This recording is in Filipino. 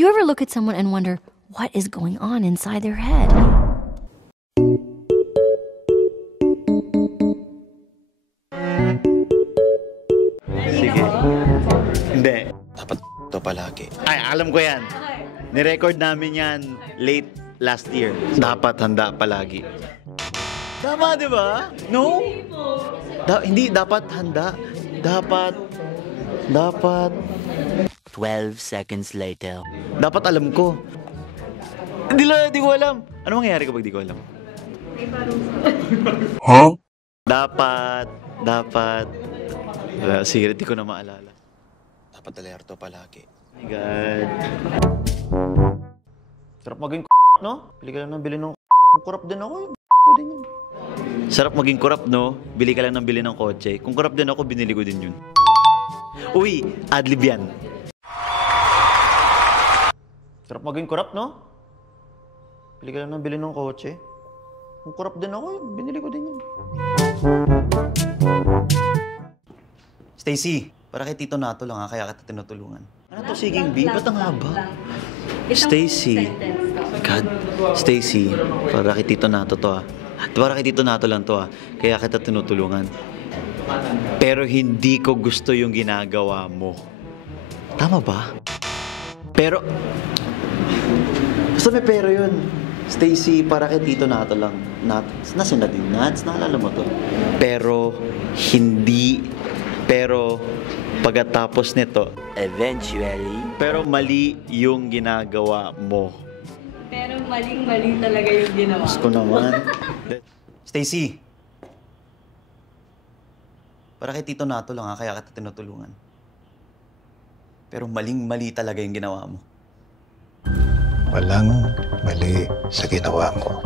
Do you ever look at someone and wonder what is going on inside their head? Sige. Hindi. Dapat to palagi. Ay, alam ko yan. Nirecord namin yan late last year. Dapat handa palagi. Tama, di ba? No? Hindi, dapat handa. Dapat. 12 seconds later. Dapat alam ko. Hindi ko alam. Ano mangyayari kapag di ko alam? Huh? Dapat. Sige, di ko na maalala. Dapat alerto palagi. Oh my God. Sarap maging no? Bili ka lang ng bili ng kung kurap din ako, din yun. Sarap maging kurap, no? Bili ka lang ng bili ng kotse. Kung kurap din ako, binili ko din yun. Uy, adlib yan. Sarap maging kurap, no? Bili ka lang ng bili ng kotse. Kung kurap din ako, binili ko din yun. Stacy, para kay Tito Nato lang ha, kaya kita tinutulungan. Ano to, Siging B? Ba't ang haba? Stacy. God. Stacy, para kay Tito Nato to ha. Para kay Tito Nato lang to ha, kaya kita tinutulungan. Pero hindi ko gusto yung ginagawa mo. Tama ba? Pero... Basta may pero yun. Stacy, para kay Tito Nato lang. Nasaan na din? Naalala mo to? Pero, hindi... Pero, pagkatapos nito, Eventually. pero mali yung ginagawa mo. Pero maling-mali talaga yung ginawa. Gusto ko naman. Stacy. Para kay Tito Nato lang ha, kaya kita tinutulungan. Pero maling-mali talaga yung ginawa mo. Walang mali sa ginawa mo.